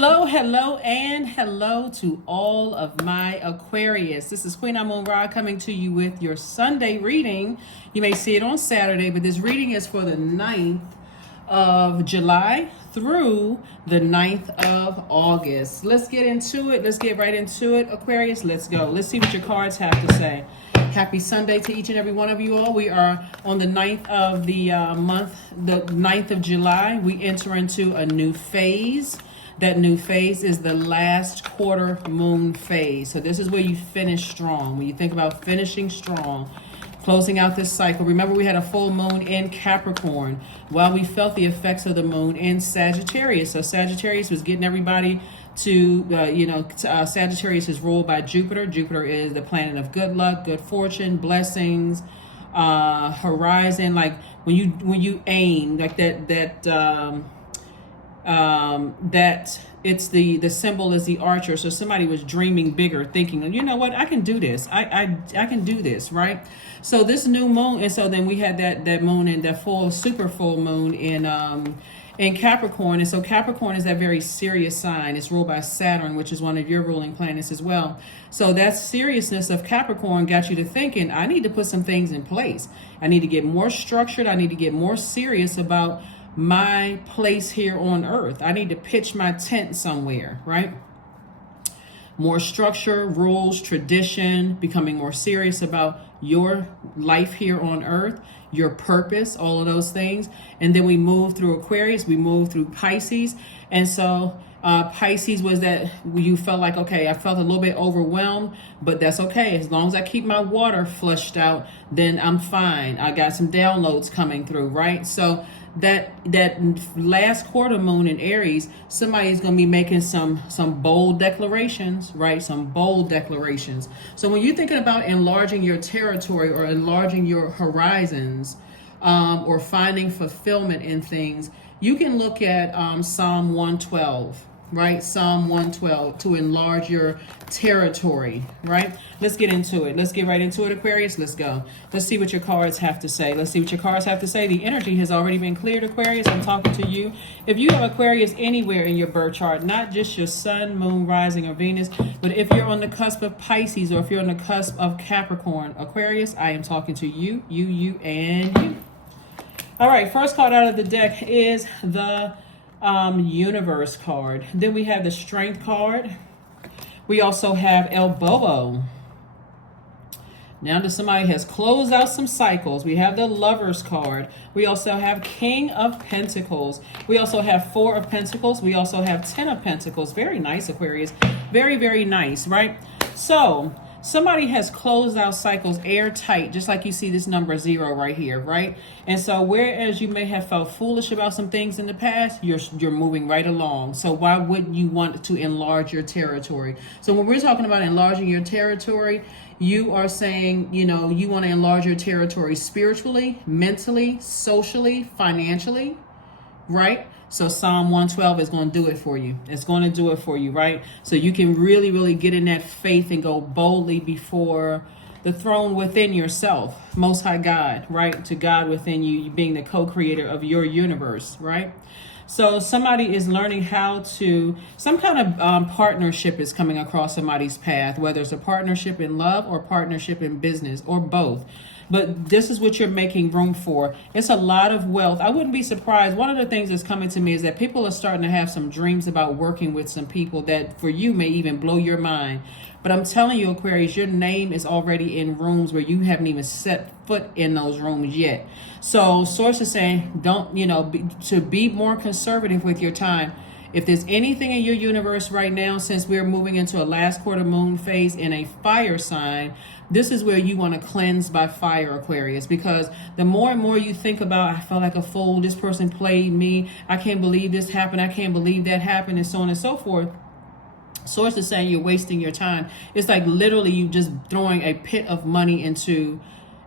And hello to all of my Aquarius. This is Queen Amun Ra coming to you with your Sunday reading. You may see it on Saturday, but this reading is for the 9th of July through the 9th of August. Let's get into it. Let's get right into it, Aquarius. Let's go. Let's see what your cards have to say. Happy Sunday to each and every one of you all. We are on the 9th of the month, the 9th of July. We enter into a new phase. That new phase is the last quarter moon phase. So this is where you finish strong. When you think about finishing strong, closing out this cycle. Remember, we had a full moon in Capricorn while we felt the effects of the moon in Sagittarius. So Sagittarius was getting everybody to, Sagittarius is ruled by Jupiter. Jupiter is the planet of good luck, good fortune, blessings, horizon. Like when you aim, like that it's the symbol is the archer. So somebody was dreaming bigger, thinking, you know what, I can do this. I can do this, right? So this new moon, and so then we had that moon and that super full moon in Capricorn. And so Capricorn is that very serious sign. It's ruled by Saturn, which is one of your ruling planets as well. So that seriousness of Capricorn got you to thinking, I need to put some things in place. I need to get more structured. I need to get more serious about my place here on earth. I need to pitch my tent somewhere, right? More structure, rules, tradition, becoming more serious about your life here on earth, your purpose, all of those things. And then we move through Aquarius, we move through Pisces. And so Pisces was that you felt like, okay, I felt a little bit overwhelmed, but that's okay. As long as I keep my water flushed out, then I'm fine. I got some downloads coming through, right? So that last quarter moon in Aries, somebody's going to be making some bold declarations, right? Some bold declarations. So when you're thinking about enlarging your territory or enlarging your horizons, or finding fulfillment in things, you can look at Psalm 112, right? Psalm 112 to enlarge your territory, right? Let's get into it. Let's get right into it, Aquarius. Let's go. Let's see what your cards have to say. Let's see what your cards have to say. The energy has already been cleared, Aquarius. I'm talking to you. If you have Aquarius anywhere in your birth chart, not just your sun, moon, rising, or Venus, but if you're on the cusp of Pisces or if you're on the cusp of Capricorn, Aquarius, I am talking to you, and you. All right, first card out of the deck is the Universe card. Then we have the Strength card. We also have El Bobo. Now that somebody has closed out some cycles, we have the Lovers card. We also have King of Pentacles. We also have Four of Pentacles. We also have 10 of Pentacles. Very nice, Aquarius. Very, very nice, right? So somebody has closed out cycles airtight, just like you see this number 0 right here, right? And so whereas you may have felt foolish about some things in the past, you're moving right along. So why wouldn't you want to enlarge your territory? So when we're talking about enlarging your territory, you are saying, you want to enlarge your territory spiritually, mentally, socially, financially, right? So Psalm 112 is going to do it for you. It's going to do it for you, right? So you can really, really get in that faith and go boldly before the throne within yourself, Most High God, right? To God within you being the co-creator of your universe, right? So somebody is learning how to, some kind of partnership is coming across somebody's path, whether it's a partnership in love or partnership in business or both. But this is what you're making room for. It's a lot of wealth. I wouldn't be surprised. One of the things that's coming to me is that people are starting to have some dreams about working with some people that for you may even blow your mind. But I'm telling you, Aquarius, your name is already in rooms where you haven't even set foot in those rooms yet. So source is saying, to be more conservative with your time. If there's anything in your universe right now, since we're moving into a last quarter moon phase in a fire sign, this is where you want to cleanse by fire, Aquarius, because the more and more you think about, I felt like a fool, this person played me, I can't believe this happened, I can't believe that happened, and so on and so forth. Source is saying you're wasting your time. It's like literally you just throwing a pit of money into,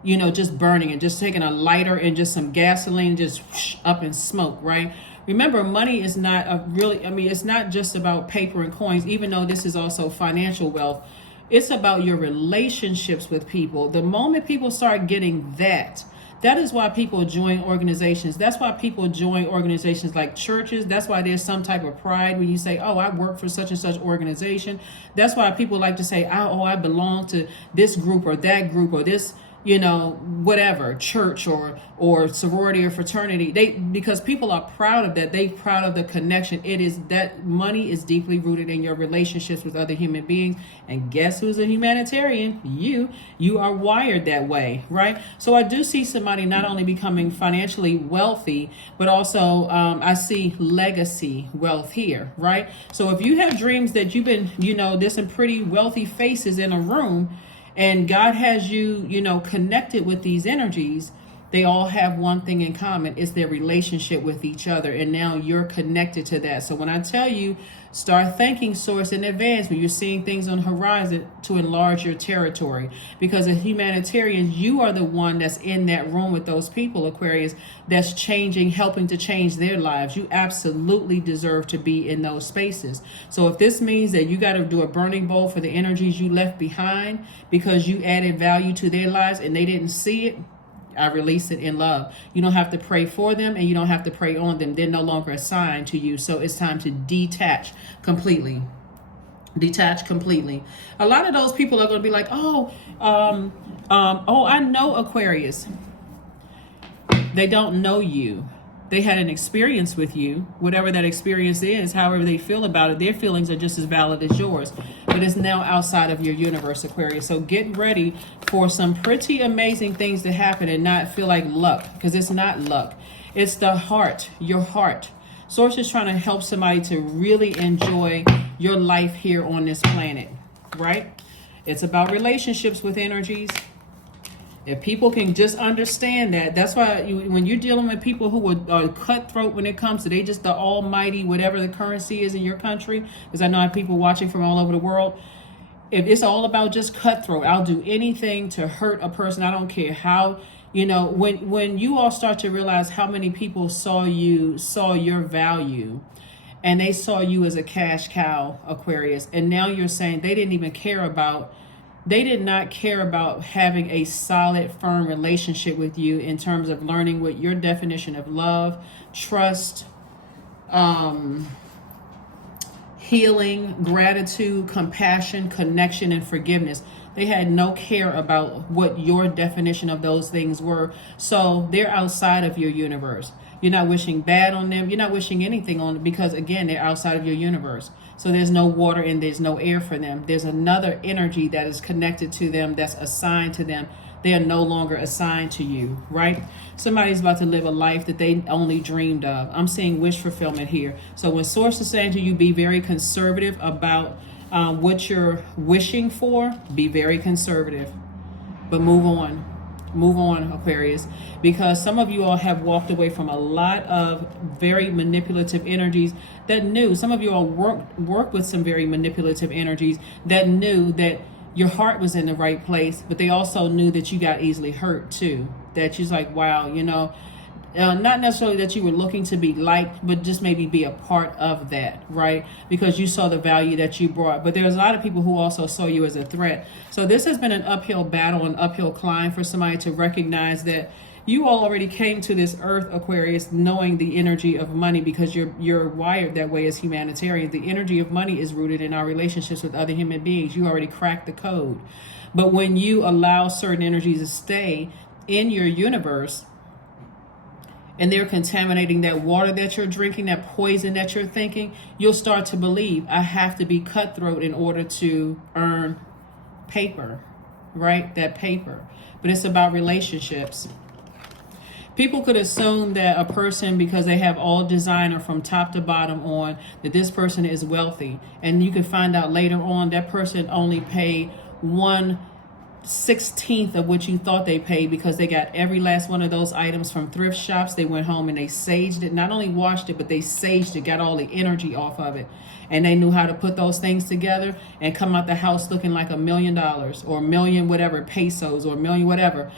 just burning it, just taking a lighter and just some gasoline, just up in smoke, right? Remember, money is not it's not just about paper and coins, even though this is also financial wealth. It's about your relationships with people. The moment people start getting that, That is why people join organizations. That's why people join organizations like churches. That's why there's some type of pride when you say, oh, I work for such and such organization. That's why people like to say, oh, I belong to this group or that group or this, whatever, church or sorority or fraternity. Because people are proud of that. They proud of the connection. It is that money is deeply rooted in your relationships with other human beings. And guess who's a humanitarian? You are wired that way, right? So I do see somebody not only becoming financially wealthy, but also I see legacy wealth here, right? So if you have dreams that you've been, there's some pretty wealthy faces in a room, and God has you, connected with these energies, they all have one thing in common. It's their relationship with each other. And now you're connected to that. So when I tell you, start thanking Source in advance when you're seeing things on the horizon to enlarge your territory. Because as humanitarians, you are the one that's in that room with those people, Aquarius, that's helping to change their lives. You absolutely deserve to be in those spaces. So if this means that you got to do a burning bowl for the energies you left behind because you added value to their lives and they didn't see it, I release it in love. You don't have to pray for them and you don't have to pray on them. They're no longer assigned to you. So it's time to detach completely. Detach completely. A lot of those people are going to be like, I know Aquarius. They don't know you. They had an experience with you, whatever that experience is, however they feel about it, their feelings are just as valid as yours. But it's now outside of your universe, Aquarius. So get ready for some pretty amazing things to happen and not feel like luck, because it's not luck. It's the heart, your heart. Source is trying to help somebody to really enjoy your life here on this planet, right? It's about relationships with energies. If people can just understand that, that's why when you're dealing with people who are cutthroat when it comes to they just the almighty, whatever the currency is in your country, because I know I have people watching from all over the world. If it's all about just cutthroat, I'll do anything to hurt a person. I don't care how, when you all start to realize how many people saw your value, and they saw you as a cash cow, Aquarius, and now you're saying they did not care about having a solid, firm relationship with you in terms of learning what your definition of love, trust, healing, gratitude, compassion, connection, and forgiveness. They had no care about what your definition of those things were. So they're outside of your universe. You're not wishing bad on them. You're not wishing anything on them because, again, they're outside of your universe. So there's no water and there's no air for them. There's another energy that is connected to them, that's assigned to them. They are no longer assigned to you, right? Somebody's about to live a life that they only dreamed of. I'm seeing wish fulfillment here. So when Source is saying to you, be very conservative about what you're wishing for, be very conservative. But move on. Move on, Aquarius, because some of you all have walked away from a lot of very manipulative energies that knew. Some of you all worked with some very manipulative energies that knew that your heart was in the right place, but they also knew that you got easily hurt too. That you're like, wow, not necessarily that you were looking to be liked, but just maybe be a part of that, right? Because you saw the value that you brought. But there's a lot of people who also saw you as a threat. So this has been an uphill battle, an uphill climb for somebody to recognize that you all already came to this earth, Aquarius, knowing the energy of money, because you're wired that way as humanitarians. The energy of money is rooted in our relationships with other human beings. You already cracked the code. But when you allow certain energies to stay in your universe, and they're contaminating that water that you're drinking, that poison that you're thinking, you'll start to believe, I have to be cutthroat in order to earn paper, right? That paper. But it's about relationships. People could assume that a person, because they have all designer from top to bottom on, that this person is wealthy. And you can find out later on that person only paid 1/16 of what you thought they paid, because they got every last one of those items from thrift shops. They went home and they saged it, not only washed it, but they saged it, got all the energy off of it. And they knew how to put those things together and come out the house looking like $1 million or a million whatever pesos or a million whatever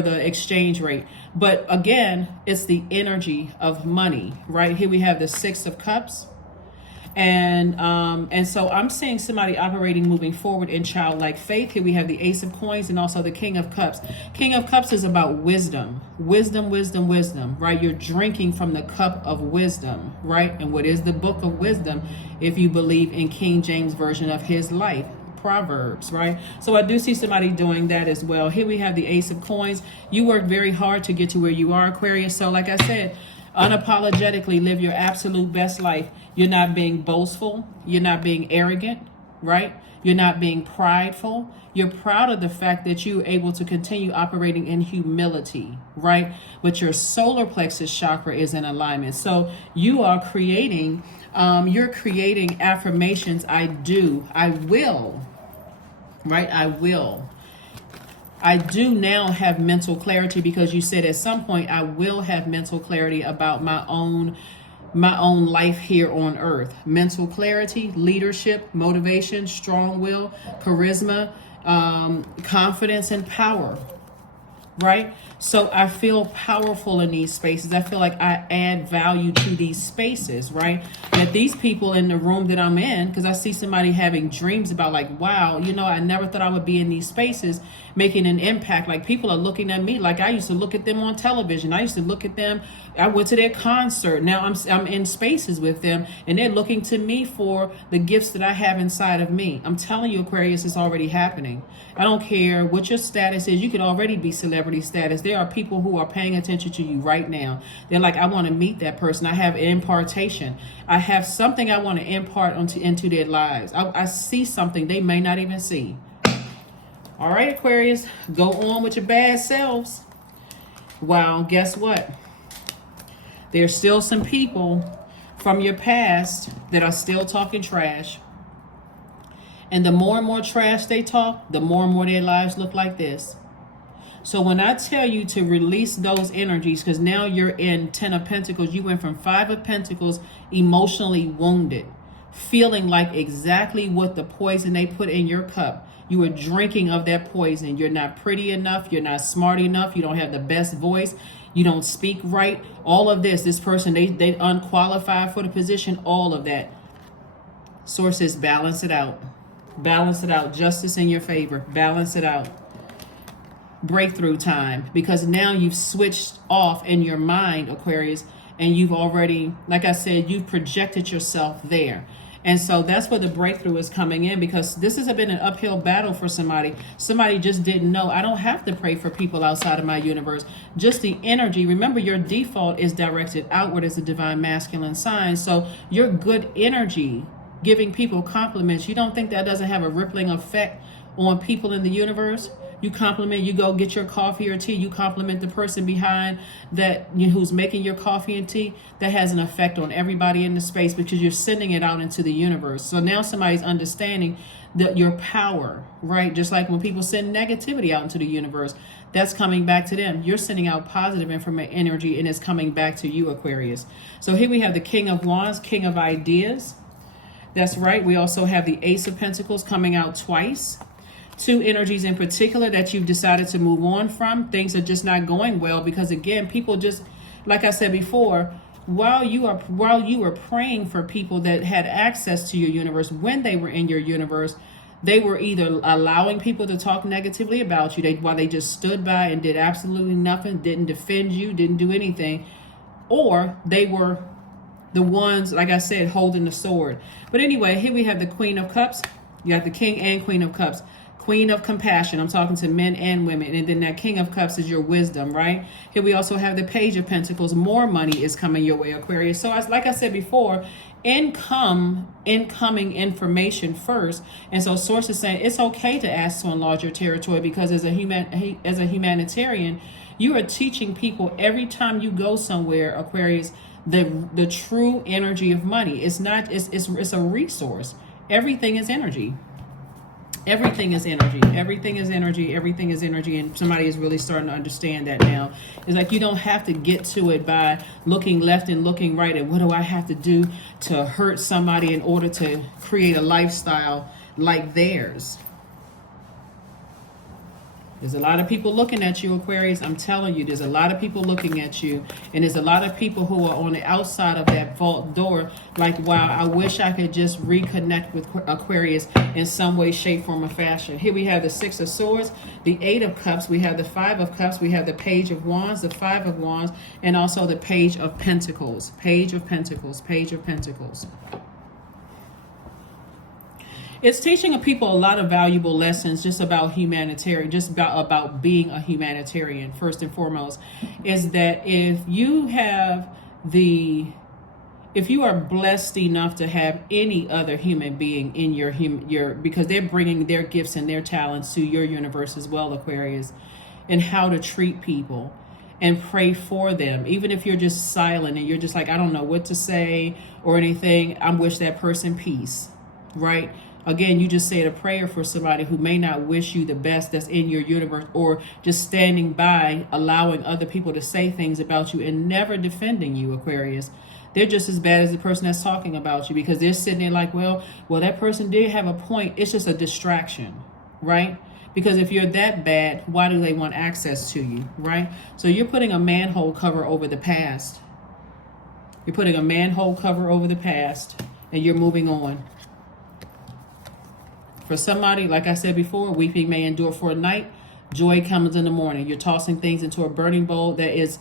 the exchange rate. But again, it's the energy of money, right? Here we have the 6 of Cups. And so I'm seeing somebody operating, moving forward in childlike faith. Here we have the Ace of Coins and also the King of Cups. King of Cups is about wisdom, right? You're drinking from the cup of wisdom, right? And what is the book of wisdom if you believe in King James version of his life? Proverbs, right? So I do see somebody doing that as well. Here we have the Ace of Coins. You worked very hard to get to where you are, Aquarius. So like I said, unapologetically live your absolute best life. You're not being boastful. You're not being arrogant, right? You're not being prideful. You're proud of the fact that you're able to continue operating in humility, right? But your solar plexus chakra is in alignment. So you are creating, you're creating affirmations. I do, I will, right? I will. I do now have mental clarity, because you said at some point I will have mental clarity about my own life here on earth. Mental clarity, leadership, motivation, strong will, charisma, confidence, and power, right? So I feel powerful in these spaces. I feel like I add value to these spaces, right? That these people in the room that I'm in, because I see somebody having dreams about like, wow, I never thought I would be in these spaces making an impact. Like people are looking at me like I used to look at them on television. I used to look at them. I went to their concert. Now I'm in spaces with them and they're looking to me for the gifts that I have inside of me. I'm telling you, Aquarius, it's already happening. I don't care what your status is. You could already be celebrity status. There are people who are paying attention to you right now. They're like, I want to meet that person. I have an impartation. I have something I want to impart into their lives. I see something they may not even see. All right, Aquarius, go on with your bad selves. Well, guess what? There's still some people from your past that are still talking trash. And the more and more trash they talk, the more and more their lives look like this. So when I tell you to release those energies, because now you're in 10 of Pentacles, you went from 5 of Pentacles, emotionally wounded, feeling like exactly what the poison they put in your cup. You were drinking of that poison. You're not pretty enough. You're not smart enough. You don't have the best voice. You don't speak right. All of this person, they unqualified for the position. All of that. Sources, balance it out. Balance it out. Justice in your favor. Balance it out. Breakthrough time. Because now you've switched off in your mind, Aquarius, and you've already, like I said, you've projected yourself there. And so that's where the breakthrough is coming in, because this has been an uphill battle for somebody. Somebody just didn't know. I don't have to pray for people outside of my universe. Just the energy. Remember, your default is directed outward as a divine masculine sign. So your good energy, giving people compliments, you don't think that doesn't have a rippling effect on people in the universe? You compliment, you go get your coffee or tea, you compliment the person behind that, who's making your coffee and tea. That has an effect on everybody in the space, because you're sending it out into the universe. So now somebody's understanding that your power, right? Just like when people send negativity out into the universe, that's coming back to them. You're sending out positive energy and it's coming back to you, Aquarius. So here we have the King of Wands, King of Ideas. That's right. We also have the Ace of Pentacles coming out twice. 2 energies in particular that you've decided to move on from. Things are just not going well because, again, people just, like I said before, while you were praying for people that had access to your universe, when they were in your universe, they were either allowing people to talk negatively about you, while they just stood by and did absolutely nothing, didn't defend you, didn't do anything, or they were the ones, like I said, holding the sword. But anyway, here we have the Queen of Cups. You got the King and Queen of Cups. Queen of Compassion. I'm talking to men and women. And then that King of Cups is your wisdom, right? Here we also have the Page of Pentacles. More money is coming your way, Aquarius. So like I said before, incoming information first. And so sources saying it's okay to ask to enlarge your territory, because as a humanitarian, you are teaching people every time you go somewhere, Aquarius, the true energy of money. It's not, it's a resource. Everything is energy. Everything is energy. Everything is energy. Everything is energy. And somebody is really starting to understand that now. It's like you don't have to get to it by looking left and looking right. And what do I have to do to hurt somebody in order to create a lifestyle like theirs? There's a lot of people looking at you, Aquarius. I'm telling you, there's a lot of people looking at you. And there's a lot of people who are on the outside of that vault door like, wow, I wish I could just reconnect with Aquarius in some way, shape, form, or fashion. Here we have the Six of Swords, the Eight of Cups. We have the Five of Cups. We have the Page of Wands, the Five of Wands, and also the Page of Pentacles. Page of Pentacles, Page of Pentacles. It's teaching people a lot of valuable lessons just about humanitarian, just about being a humanitarian, first and foremost, is that if you are blessed enough to have any other human being in your because they're bringing their gifts and their talents to your universe as well, Aquarius, and how to treat people and pray for them. Even if you're just silent and you're just like, I don't know what to say or anything, I wish that person peace, right? Again, you just said a prayer for somebody who may not wish you the best that's in your universe, or just standing by, allowing other people to say things about you and never defending you, Aquarius. They're just as bad as the person that's talking about you, because they're sitting there like, well, that person did have a point. It's just a distraction, right? Because if you're that bad, why do they want access to you, right? So you're putting a manhole cover over the past. You're putting a manhole cover over the past, and you're moving on. For somebody, like I said before, weeping may endure for a night, joy comes in the morning. You're tossing things into a burning bowl that is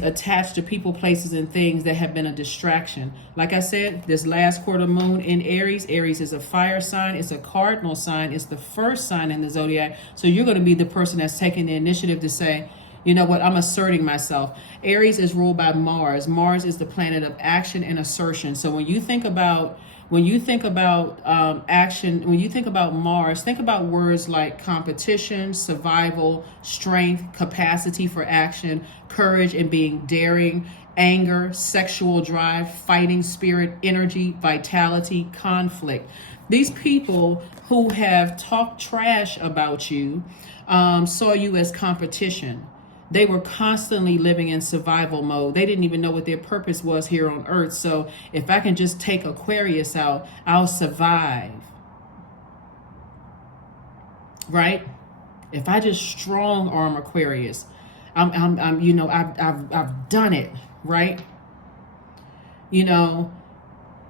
attached to people, places, and things that have been a distraction. Like I said, this last quarter moon in Aries. Aries is a fire sign. It's a cardinal sign. It's the first sign in the zodiac. So you're going to be the person that's taking the initiative to say, you know what, I'm asserting myself. Aries is ruled by Mars. Mars is the planet of action and assertion. So when you think about action, when you think about Mars, think about words like competition, survival, strength, capacity for action, courage and being daring, anger, sexual drive, fighting spirit, energy, vitality, conflict. These people who have talked trash about you saw you as competition. They were constantly living in survival mode. They didn't even know what their purpose was here on Earth. So if I can just take Aquarius out, I'll survive. Right? If I just strong arm Aquarius, I've done it. Right? You know,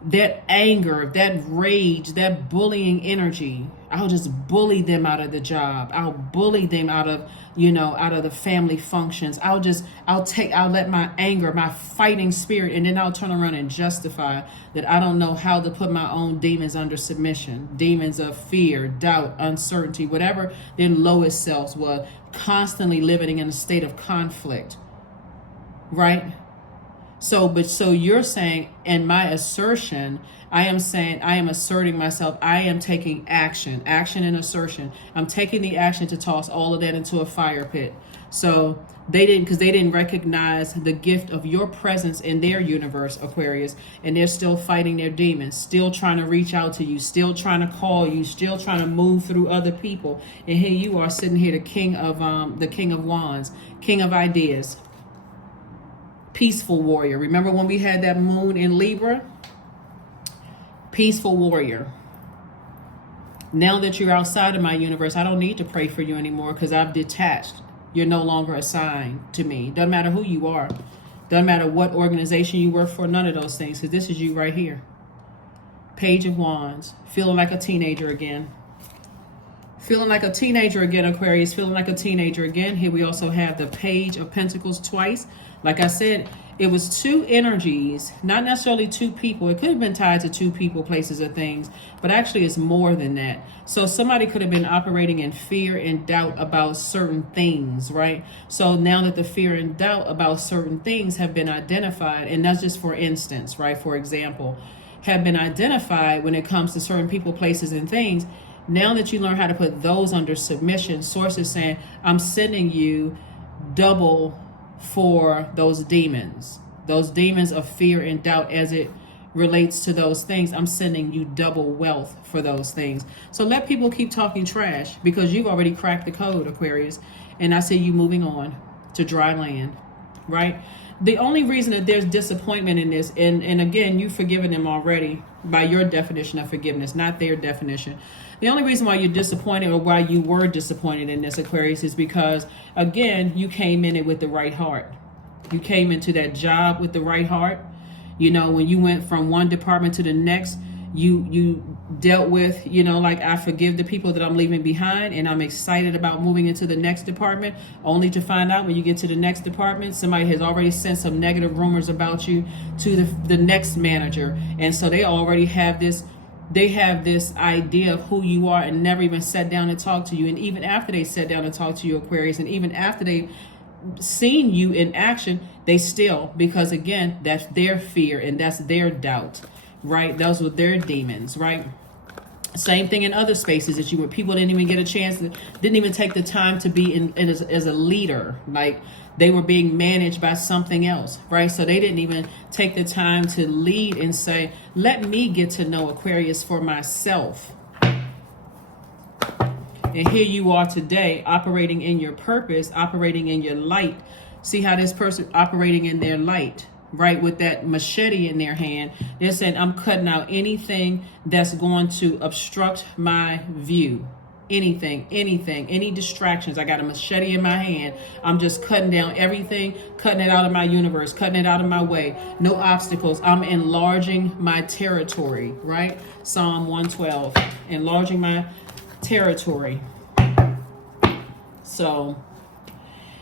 that anger, that rage, that bullying energy, I'll just bully them out of the job. I'll bully them out of the family functions. I'll let my anger, my fighting spirit, and then I'll turn around and justify that I don't know how to put my own demons under submission. Demons of fear, doubt, uncertainty, whatever their lowest selves were, constantly living in a state of conflict. Right? So you're saying, in my assertion, I am asserting myself. I am taking action and assertion. I'm taking the action to toss all of that into a fire pit. So they didn't recognize the gift of your presence in their universe, Aquarius, and they're still fighting their demons, still trying to reach out to you, still trying to call you, still trying to move through other people. And here you are sitting here, the King of Wands, King of Ideas. Peaceful warrior. Remember when we had that moon in Libra? Peaceful warrior. Now that you're outside of my universe, I don't need to pray for you anymore because I've detached. You're no longer assigned to me. Doesn't matter who you are. Doesn't matter what organization you work for. None of those things, because this is you right here. Page of Wands. Feeling like a teenager again. Feeling like a teenager again, Aquarius. Feeling like a teenager again. Here we also have the Page of Pentacles twice. Like I said, it was two energies, not necessarily two people. It could have been tied to two people, places, or things, but actually it's more than that. So somebody could have been operating in fear and doubt about certain things, right? So now that the fear and doubt about certain things have been identified, and that's just for instance, right? For example, have been identified when it comes to certain people, places, and things. Now that you learn how to put those under submission, Source is saying, I'm sending you double for those demons of fear and doubt as it relates to those things. I'm sending you double wealth for those things. So let people keep talking trash because you've already cracked the code, Aquarius. And I see you moving on to dry land, right? The only reason that there's disappointment in this, and again, you've forgiven them already by your definition of forgiveness, not their definition. The only reason why you're disappointed or why you were disappointed in this, Aquarius, is because, again, you came in it with the right heart. You came into that job with the right heart. You know, when you went from one department to the next, you dealt with, you know, like, I forgive the people that I'm leaving behind, and I'm excited about moving into the next department, only to find out when you get to the next department, somebody has already sent some negative rumors about you to the next manager. And so they already have this idea of who you are and never even sat down and talked to you. And even after they sat down and talked to you, Aquarius, and even after they seen you in action, they still, because again, that's their fear and that's their doubt, right? Those were their demons, right? Same thing in other spaces that you were, people didn't even get a chance, didn't even take the time to be in as a leader. Like, they were being managed by something else, right? So they didn't even take the time to lead and say, let me get to know Aquarius for myself. And here you are today, operating in your purpose, operating in your light. See how this person operating in their light, right? With that machete in their hand. They're saying, I'm cutting out anything that's going to obstruct my view. Anything, any distractions. I got a machete in my hand. I'm just cutting down everything, cutting it out of my universe, cutting it out of my way. No obstacles. I'm enlarging my territory, right? Psalm 112, enlarging my territory. So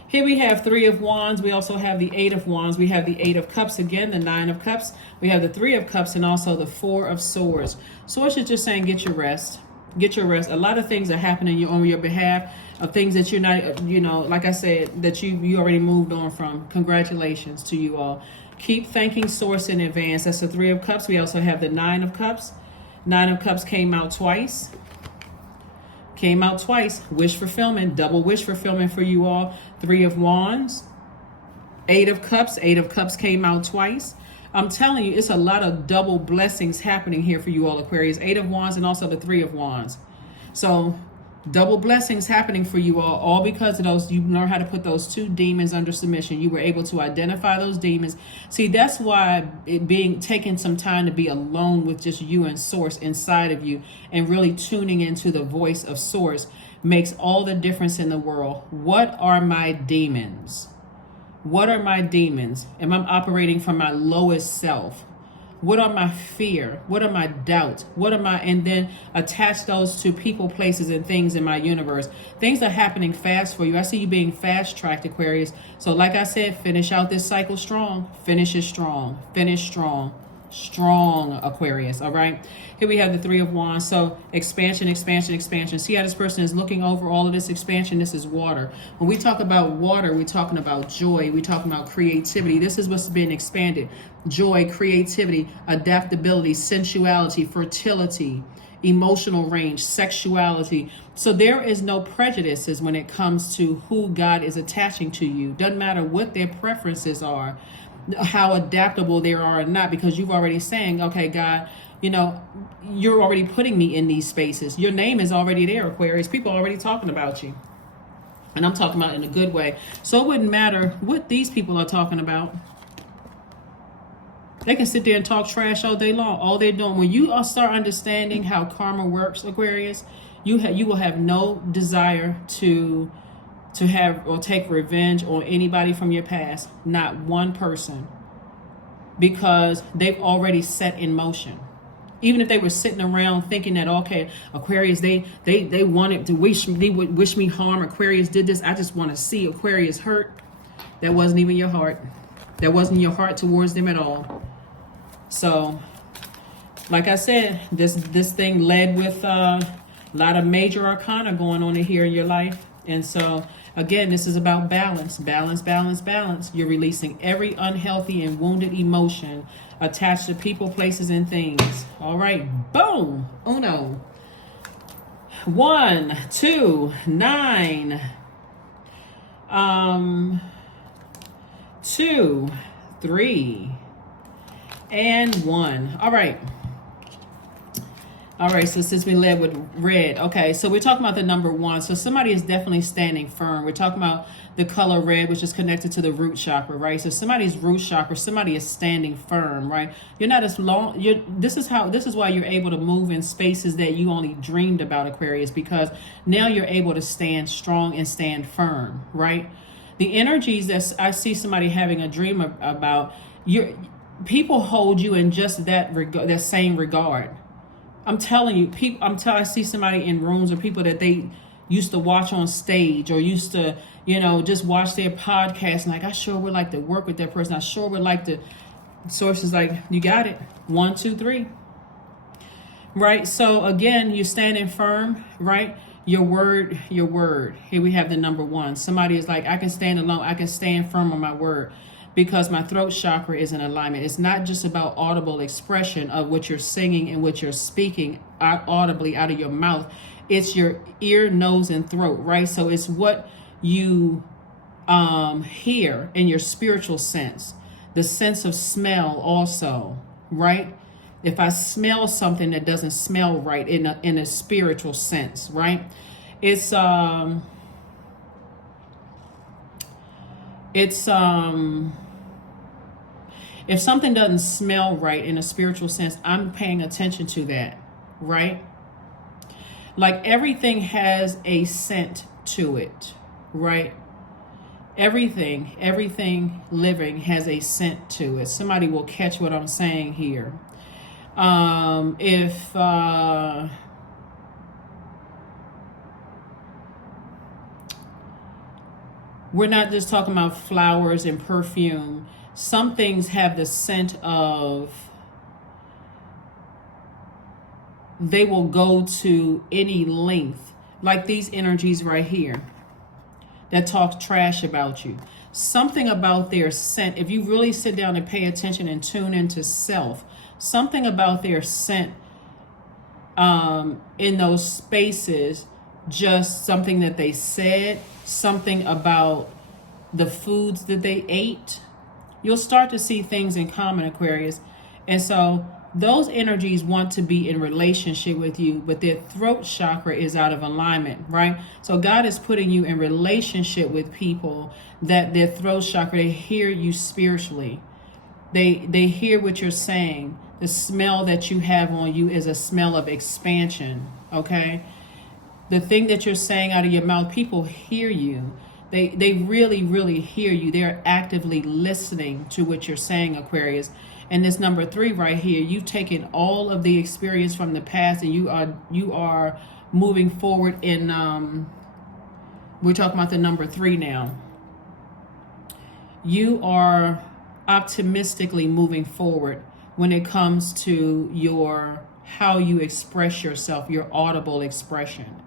here we have 3 of Wands. We also have the 8 of Wands. We have the 8 of Cups again, the 9 of Cups. We have the 3 of Cups and also the 4 of Swords. Swords is just saying, get your rest. Get your rest. A lot of things are happening on your behalf, of things that you're not, you know, like I said, that you already moved on from. Congratulations to you all. Keep thanking Source in advance. That's the 3 of Cups. We also have the 9 of Cups. 9 of Cups came out twice. Came out twice. Wish fulfillment, double wish fulfillment for you all. 3 of Wands. 8 of Cups. 8 of Cups came out twice. I'm telling you, it's a lot of double blessings happening here for you all, Aquarius. 8 of Wands and also the 3 of Wands. So double blessings happening for you all because of those. You learn how to put those 2 demons under submission. You were able to identify those demons. See, that's why taking some time to be alone with just you and Source inside of you and really tuning into the voice of Source makes all the difference in the world. What are my demons? What are my demons? Am I operating from my lowest self? What are my fear? What are my doubts? And then attach those to people, places, and things in my universe. Things are happening fast for you. I see you being fast-tracked, Aquarius. So like I said, finish out this cycle strong. Finish it strong. Finish strong. Strong, Aquarius. All right. Here we have the 3 of Wands. So expansion, expansion, expansion. See how this person is looking over all of this expansion? This is water. When we talk about water, we're talking about joy. We're talking about creativity. This is what's being expanded. Joy, creativity, adaptability, sensuality, fertility, emotional range, sexuality. So there is no prejudices when it comes to who God is attaching to you. Doesn't matter what their preferences are, how adaptable they are or not, because you've already saying, okay, God, you know, you're already putting me in these spaces. Your name is already there, Aquarius. People are already talking about you. And I'm talking about in a good way. So it wouldn't matter what these people are talking about. They can sit there and talk trash all day long. All they're doing, when you start understanding how karma works, Aquarius, you will have no desire to have or take revenge on anybody from your past. Not one person. Because they've already set in motion. Even if they were sitting around thinking that, okay, Aquarius, they wanted to wish me harm. Aquarius did this. I just want to see Aquarius hurt. That wasn't even your heart. That wasn't your heart towards them at all. So, like I said, this thing led with a lot of major arcana going on in here in your life. And so, again, this is about balance, balance, balance, balance. You're releasing every unhealthy and wounded emotion attached to people, places, and things. All right, boom, uno. 1, 2, 9. 2, 3, and 1. All right. All right, so since we led with red, okay, so we're talking about the number one. So somebody is definitely standing firm. We're talking about the color red, which is connected to the root chakra, right? So somebody's root chakra, somebody is standing firm, right? You're not as long. This is why you're able to move in spaces that you only dreamed about, Aquarius, because now you're able to stand strong and stand firm, right? The energies that I see somebody having a dream about, people hold you in just that same regard. I'm telling you, I see somebody in rooms or people that they used to watch on stage or used to, just watch their podcast. And like, I sure would like to work with that person. I sure would like to. Sources like, you got it. 1, 2, 3. Right. So again, you're standing firm, right? Your word. Here we have the number one. Somebody is like, I can stand alone. I can stand firm on my word, because my throat chakra is in alignment. It's not just about audible expression of what you're singing and what you're speaking audibly out of your mouth. It's your ear, nose, and throat, right? So it's what you hear in your spiritual sense, the sense of smell also, right? If I smell something that doesn't smell right in a spiritual sense, right? It's if something doesn't smell right in a spiritual sense, I'm paying attention to that, right? Like everything has a scent to it, right? Everything living has a scent to it. Somebody will catch what I'm saying here. If we're not just talking about flowers and perfume, some things have the scent of, they will go to any length, like these energies right here that talk trash about you. Something about their scent, if you really sit down and pay attention and tune into self, something about their scent in those spaces, just something that they said, something about the foods that they ate, you'll start to see things in common, Aquarius. And so those energies want to be in relationship with you, but their throat chakra is out of alignment, right? So God is putting you in relationship with people that their throat chakra, they hear you spiritually. They hear what you're saying. The smell that you have on you is a smell of expansion, okay? The thing that you're saying out of your mouth, people hear you. They really, really hear you. They're actively listening to what you're saying, Aquarius. And this number 3 right here, you've taken all of the experience from the past and you are moving forward in, we're talking about the number 3 now. You are optimistically moving forward when it comes to how you express yourself, your audible expression.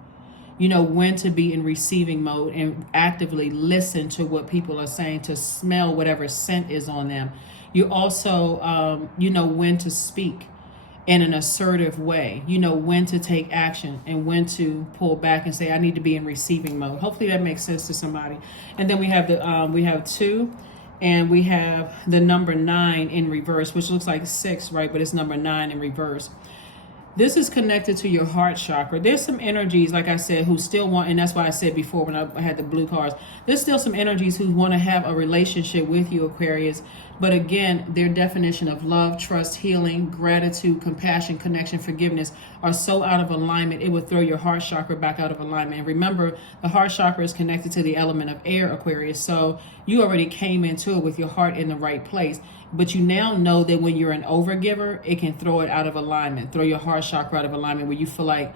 You know when to be in receiving mode and actively listen to what people are saying, to smell whatever scent is on them. You also, you know when to speak in an assertive way. You know when to take action and when to pull back and say, I need to be in receiving mode. Hopefully that makes sense to somebody. And then we have we have 2, and we have the number 9 in reverse, which looks like 6, right? But it's number 9 in reverse. This is connected to your heart chakra. There's some energies, like I said, who still want, and that's why I said before when I had the blue cards, there's still some energies who want to have a relationship with you, Aquarius. But again, their definition of love, trust, healing, gratitude, compassion, connection, forgiveness are so out of alignment, it would throw your heart chakra back out of alignment. And remember, the heart chakra is connected to the element of air, Aquarius. So you already came into it with your heart in the right place. But you now know that when you're an overgiver, it can throw it out of alignment, throw your heart chakra out of alignment, where you feel like,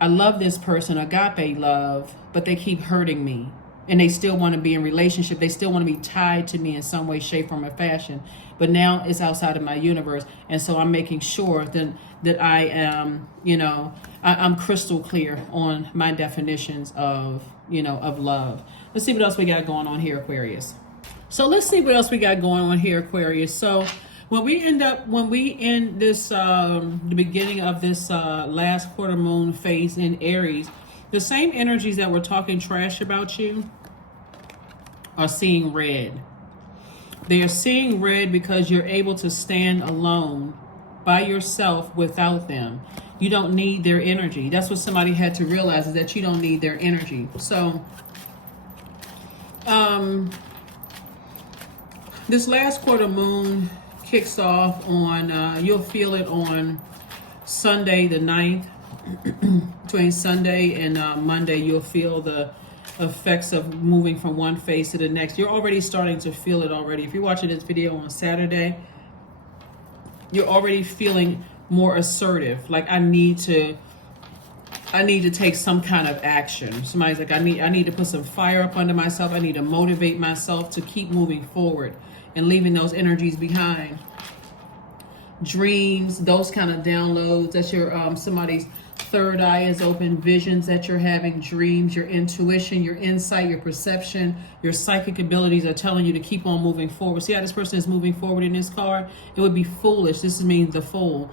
I love this person, agape love, but they keep hurting me. And they still want to be in relationship. They still want to be tied to me in some way, shape, form, or fashion. But now it's outside of my universe. And so I'm making sure that I am, I'm crystal clear on my definitions of love. Let's see what else we got going on here, Aquarius. So let's see what else we got going on here, Aquarius. So when we end this, the beginning of this last quarter moon phase in Aries, the same energies that were talking trash about you are seeing red. They are seeing red because you're able to stand alone by yourself without them. You don't need their energy. That's what somebody had to realize, is that you don't need their energy. So this last quarter moon kicks off on, you'll feel it on Sunday the 9th. Between Sunday and Monday, you'll feel the effects of moving from one phase to the next. You're already starting to feel it already. If you're watching this video on Saturday, you're already feeling more assertive. Like, I need to take some kind of action. Somebody's like, I need to put some fire up under myself. I need to motivate myself to keep moving forward and leaving those energies behind. Dreams, those kind of downloads. That's your somebody's third eye is open. Visions that you're having, dreams, your intuition, your insight, your perception, your psychic abilities are telling you to keep on moving forward. See how this person is moving forward in this card? It would be foolish. This means the fool.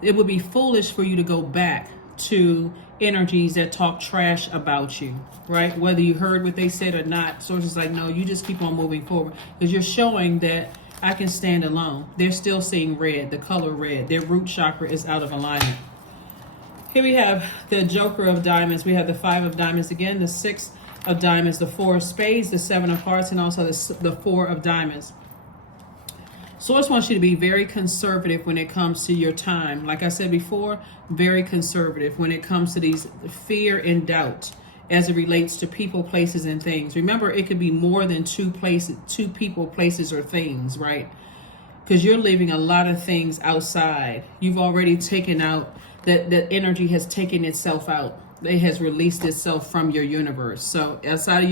It would be foolish for you to go back to energies that talk trash about you, right? Whether you heard what they said or not, sources like, no, you just keep on moving forward, because you're showing that I can stand alone. They're still seeing red, the color red. Their root chakra is out of alignment. Here we have the Joker of Diamonds. We have the 5 of Diamonds again, the 6 of Diamonds, the 4 of Spades, the 7 of Hearts, and also the 4 of Diamonds. Source wants you to be very conservative when it comes to your time. Like I said before, very conservative when it comes to these fear and doubt as it relates to people, places, and things. Remember, it could be more than two people, places, or things, right? Because you're leaving a lot of things outside. You've already taken out, that energy has taken itself out. It has released itself from your universe. So inside of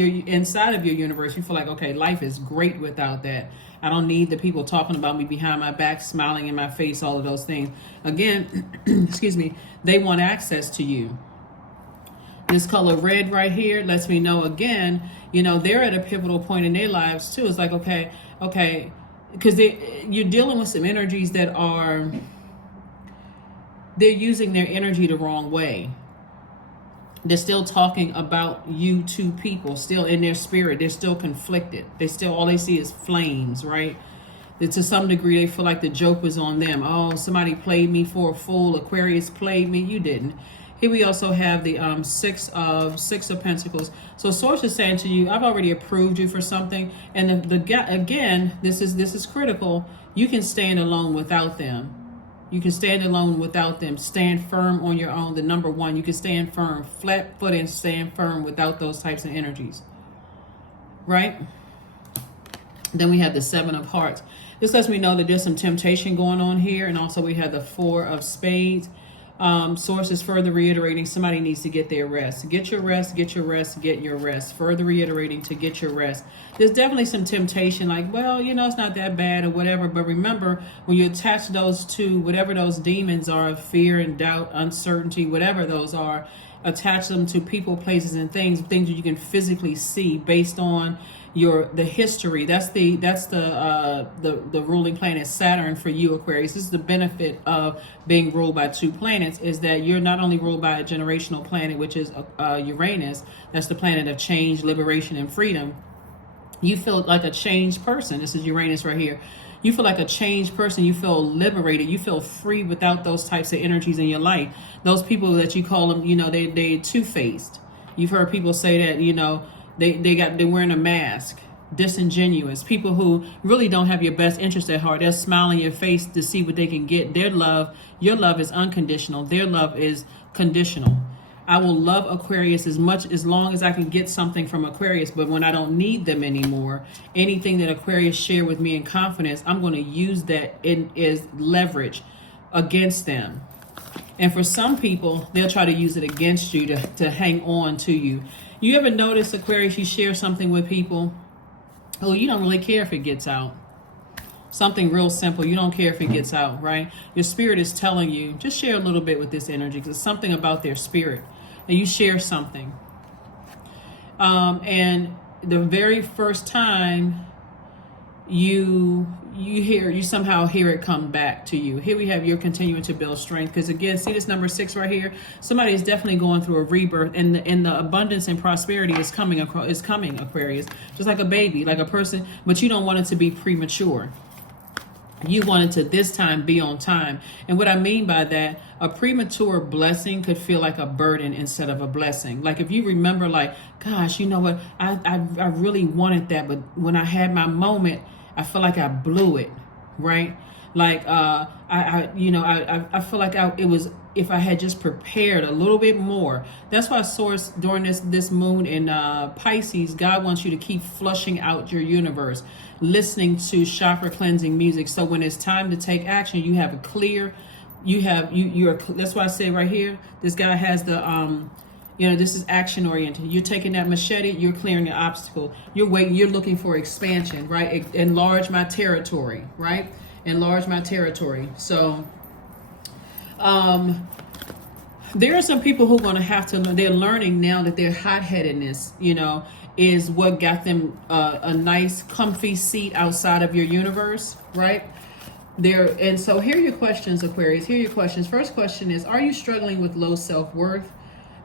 your universe, you feel like, okay, life is great without that. I don't need the people talking about me behind my back, smiling in my face, all of those things. Again, excuse me, they want access to you. This color red right here lets me know, again, you know, they're at a pivotal point in their lives too. It's like, okay, because you're dealing with some energies that are, they're using their energy the wrong way. They're still talking about you to people, still in their spirit. They're still conflicted. All they see is flames, right? That to some degree, they feel like the joke was on them. Oh, somebody played me for a fool. Aquarius played me. You didn't. Here we also have the six of Pentacles. So Source is saying to you, I've already approved you for something. And again, this is critical. You can stand alone without them. You can stand alone without them. Stand firm on your own. The number one, you can stand firm, flat foot, and stand firm without those types of energies. Right? Then we have the 7 of Hearts. This lets me know that there's some temptation going on here. And also we have the 4 of Spades. Source is further reiterating somebody needs to get their rest. Get your rest, get your rest, get your rest. Further reiterating to get your rest. There's definitely some temptation like, well, you know, it's not that bad or whatever. But remember, when you attach those to whatever those demons are, fear and doubt, uncertainty, whatever those are, attach them to people, places, and things that you can physically see based on the history. That's the ruling planet Saturn for you, Aquarius. This is the benefit of being ruled by 2 planets, is that you're not only ruled by a generational planet, which is Uranus. That's the planet of change, liberation, and freedom. You feel like a changed person. This is Uranus right here. You feel like a changed person. You feel liberated. You feel free without those types of energies in your life. Those people that you call them, you know, they two-faced. You've heard people say that, you know, they're wearing a mask, disingenuous, people who really don't have your best interest at heart. They're smiling in your face to see what they can get. Your love is unconditional. Their love is conditional. I will love Aquarius as long as I can get something from Aquarius, but when I don't need them anymore, anything that Aquarius share with me in confidence, I'm going to use that as leverage against them. And for some people, they'll try to use it against you to hang on to you. You ever notice, Aquarius, you share something with people, oh, you don't really care if it gets out. Something real simple. You don't care if it gets out, right? Your spirit is telling you, just share a little bit with this energy, because it's something about their spirit. And you share something. And the very first time you somehow hear it come back to you. Here we have you're continuing to build strength, because again, see this number 6 right here. Somebody is definitely going through a rebirth, and the abundance and prosperity is coming, Aquarius, just like a baby, like a person, but you don't want it to be premature. You wanted to this time be on time. And what I mean by that, a premature blessing could feel like a burden instead of a blessing. Like if you remember, like, gosh, you know what, I really wanted that, but when I had my moment, I feel like I blew it, right? Like I feel like it was, if I had just prepared a little bit more. That's why Source, during this moon in Pisces, God wants you to keep flushing out your universe, listening to chakra cleansing music, so when it's time to take action, you have a clear, you're. That's why I say right here, this guy has the this is action oriented. You're taking that machete, you're clearing the obstacle, you're waiting, you're looking for expansion, right? Enlarge my territory, right? Enlarge my territory. So there are some people who are going to have to learn. They're learning now that their hot-headedness, is what got them a nice, comfy seat outside of your universe, right? And so here are your questions, Aquarius. Here are your questions. First question is, are you struggling with low self-worth?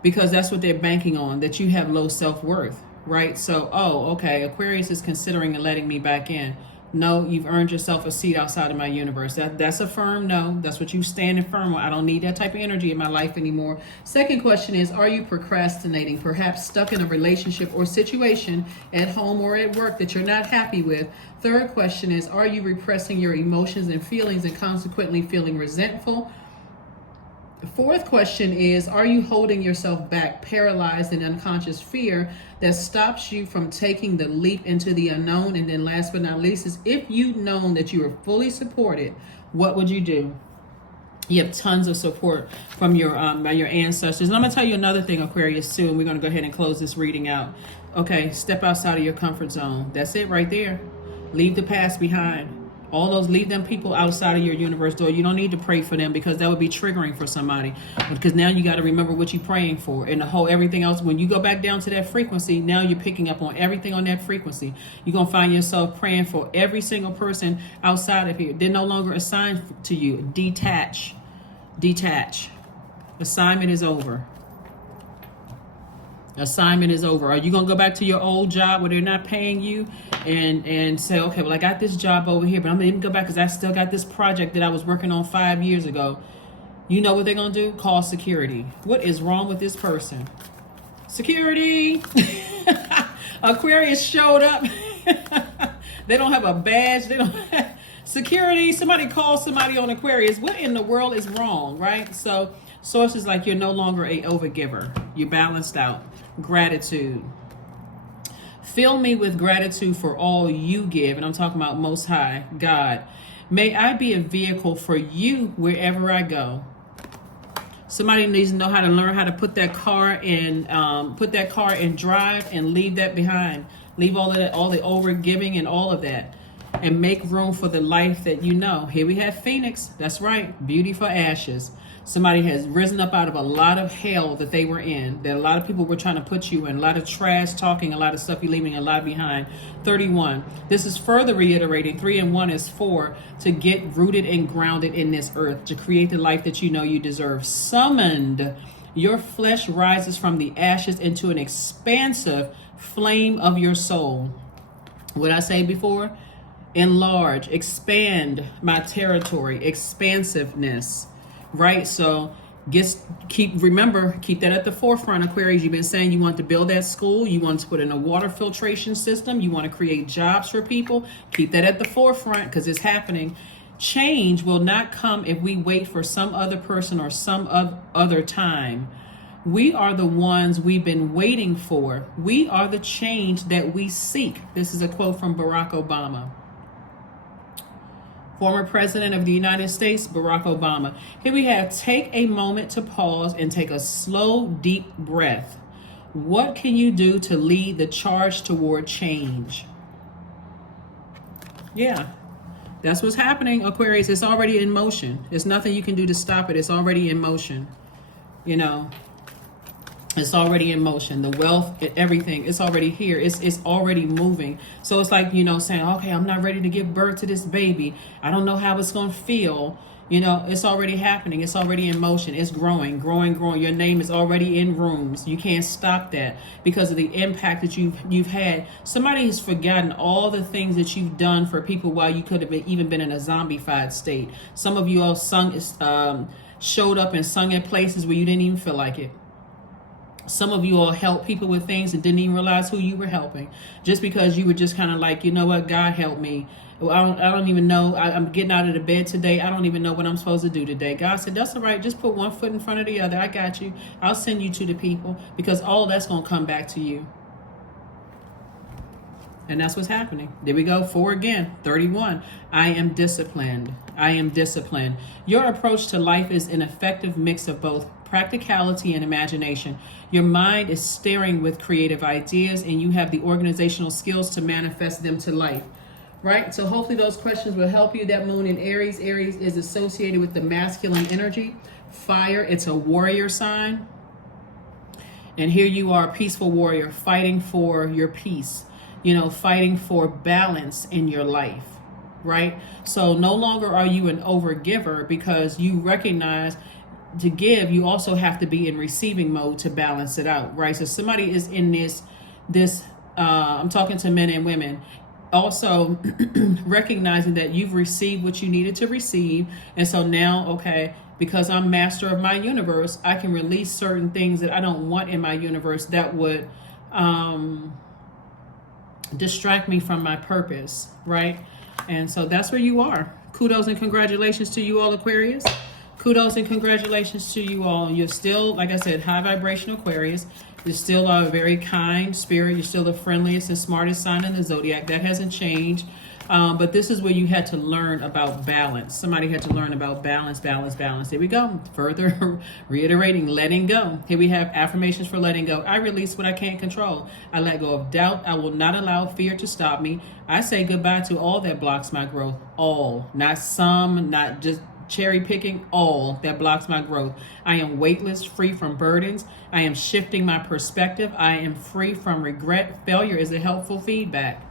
Because that's what they're banking on, that you have low self-worth, right? So, okay, Aquarius is considering letting me back in. No, you've earned yourself a seat outside of my universe. That's a firm no. That's what you stand firm on. I don't need that type of energy in my life anymore. Second question is, are you procrastinating? Perhaps stuck in a relationship or situation at home or at work that you're not happy with. Third question is, are you repressing your emotions and feelings and consequently feeling resentful? The fourth question is, are you holding yourself back, paralyzed in unconscious fear that stops you from taking the leap into the unknown? And then last but not least is, if you'd known that you were fully supported, what would you do? You have tons of support from your by your ancestors. And I'm going to tell you another thing, Aquarius, soon. We're going to go ahead and close this reading out. Okay, step outside of your comfort zone. That's it right there. Leave the past behind. All those, leave them people outside of your universe door. You don't need to pray for them, because that would be triggering for somebody. Because now you got to remember what you're praying for, and the whole everything else. When you go back down to that frequency, now you're picking up on everything on that frequency. You're gonna find yourself praying for every single person outside of here. They're no longer assigned to you. Detach. Assignment is over. Assignment is over. Are you gonna go back to your old job where they're not paying you and say, okay, well, I got this job over here, but I'm gonna even go back because I still got this project that I was working on 5 years ago? You know what they're gonna do? Call security. What is wrong with this person? Security. Aquarius showed up. They don't have a badge. They don't have security. Somebody call somebody on Aquarius. What in the world is wrong, right? So Source is like, you're no longer a overgiver. You're balanced out. Gratitude. Fill me with gratitude for all you give. And I'm talking about Most High, God. May I be a vehicle for you wherever I go. Somebody needs to know how to learn how to put that car in drive and leave that behind. Leave all of that, all the over giving and all of that, and make room for the life that you know. Here we have Phoenix. That's right. Beauty for ashes. Somebody has risen up out of a lot of hell that they were in, that a lot of people were trying to put you in, a lot of trash talking, a lot of stuff you're leaving a lot behind. 31. This is further reiterating 3 and 1 is 4, to get rooted and grounded in this earth, to create the life that you know you deserve. Summoned. Your flesh rises from the ashes into an expansive flame of your soul. What I say before? Enlarge, expand my territory, expansiveness. Right, so keep that at the forefront, Aquarius. You've been saying you want to build that school, you want to put in a water filtration system, you want to create jobs for people. Keep that at the forefront, because it's happening. Change will not come if we wait for some other person or some other time. We are the ones we've been waiting for. We are the change that we seek. This is a quote from Barack Obama. Former President of the United States, Barack Obama. Here we have, take a moment to pause and take a slow, deep breath. What can you do to lead the charge toward change? Yeah, that's what's happening, Aquarius. It's already in motion. There's nothing you can do to stop it. It's already in motion. It's already in motion. The wealth, everything, it's already here. It's already moving. So it's like, saying, okay, I'm not ready to give birth to this baby. I don't know how it's going to feel. You know, it's already happening. It's already in motion. It's growing, growing, growing. Your name is already in rooms. You can't stop that because of the impact that you've had. Somebody has forgotten all the things that you've done for people while you could have even been in a zombified state. Some of you all showed up and sung at places where you didn't even feel like it. Some of you all helped people with things and didn't even realize who you were helping, just because you were just kind of like, you know what, God help me. Well, I don't even know. I'm getting out of the bed today. I don't even know what I'm supposed to do today. God said, that's all right. Just put one foot in front of the other. I got you. I'll send you to the people, because all that's going to come back to you. And that's what's happening. There we go. 4 again. 31. I am disciplined. I am disciplined. Your approach to life is an effective mix of both practicality and imagination. Your mind is staring with creative ideas, and you have the organizational skills to manifest them to life. Right? So hopefully those questions will help you. That moon in Aries. Aries is associated with the masculine energy. Fire. It's a warrior sign. And here you are, a peaceful warrior, fighting for your peace. You know, fighting for balance in your life, right? So no longer are you an overgiver, because you recognize to give, you also have to be in receiving mode to balance it out, right? So somebody is in this I'm talking to men and women, also recognizing that you've received what you needed to receive. And so now, okay, because I'm master of my universe, I can release certain things that I don't want in my universe that would, distract me from my purpose, right? And so that's where you are. Kudos and congratulations to you all, Aquarius. Kudos and congratulations to you all. You're still, like I said, high vibrational Aquarius. You still are a very kind spirit. You're still the friendliest and smartest sign in the zodiac. That hasn't changed. But this is where you had to learn about balance. Somebody had to learn about balance, balance, balance. Here we go. Further reiterating, letting go. Here we have affirmations for letting go. I release what I can't control. I let go of doubt. I will not allow fear to stop me. I say goodbye to all that blocks my growth. All. Not some, not just cherry picking, all that blocks my growth. I am weightless, free from burdens. I am shifting my perspective. I am free from regret. Failure is a helpful feedback.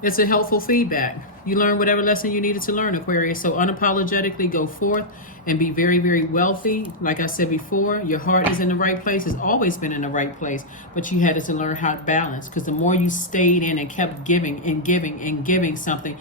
It's a helpful feedback. You learn whatever lesson you needed to learn, Aquarius. So unapologetically go forth and be very, very wealthy. Like I said before, your heart is in the right place. It's always been in the right place. But you had to learn how to balance, because the more you stayed in and kept giving and giving and giving something,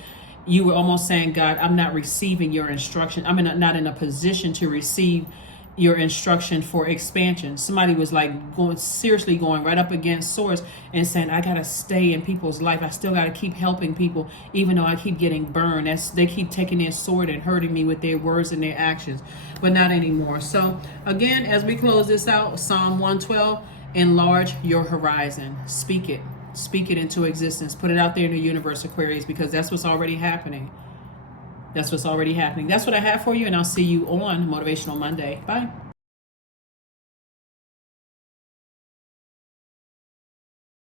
you were almost saying, God, I'm not receiving your instruction. I'm not in a position to receive your instruction for expansion. Somebody was like seriously going right up against source and saying, I gotta stay in people's life. I still gotta keep helping people, even though I keep getting burned. They keep taking their sword and hurting me with their words and their actions, but not anymore. So again, as we close this out, Psalm 112, enlarge your horizon. Speak it into existence. Put it out there in the universe, Aquarius, because that's what's already happening. That's what's already happening. That's what I have for you, and I'll see you on Motivational Monday. Bye.